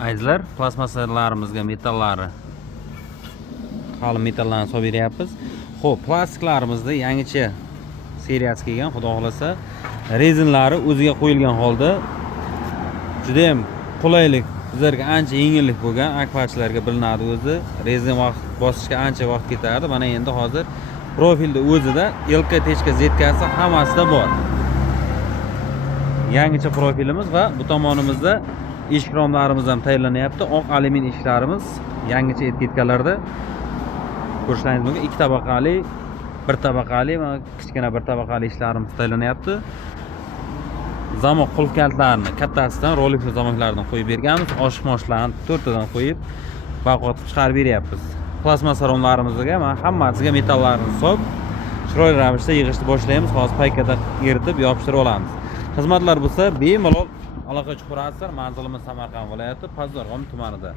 Azizlar, plastmassalarimizga metallari qalin metallarni solib beryapmiz. Xo'p, plastiklarimizda yangicha seriyasi kelgan, xudo xolasa. Rezinlari o'ziga qo'yilgan holda juda ham qulaylik, bizlarga ancha yengillik bo'lgan. Akfachilarga bilinadi o'zi. Rezin vaqt bosishga ancha vaqt ketardi. Mana endi hozir profilda o'zida LK techka zetkasi hammasida bor. Yangicha profilimiz va bu tomonimizda eshik romlarimiz ham tayyorlanyapti. Oq alyumin eshiklarimiz yangicha etiketkalarda ko'rishlaringiz mumkin. 2 tabaqali, 1 tabaqali va kichkina 1 tabaqali eshiklarimiz tayyorlanyapti. Zamoq qulf kaltlarini kattasidan rolikli zamoklardan qo'yib berganmiz. Oshiq-moshlarni 4 tadan qo'yib baqotib chiqarib beryapmiz. Plastmassa romlarimizga mana hammasiga metallarni solib chiroyli ravishda yig'ishni boshlaymiz. Hozir paykada eritib yopishtirib olamiz. Xizmatlar bo'lsa bemalol aloqa qilib ko'rasizlar. Manzilimiz Samarqand viloyati Pazdarg'om tumanida.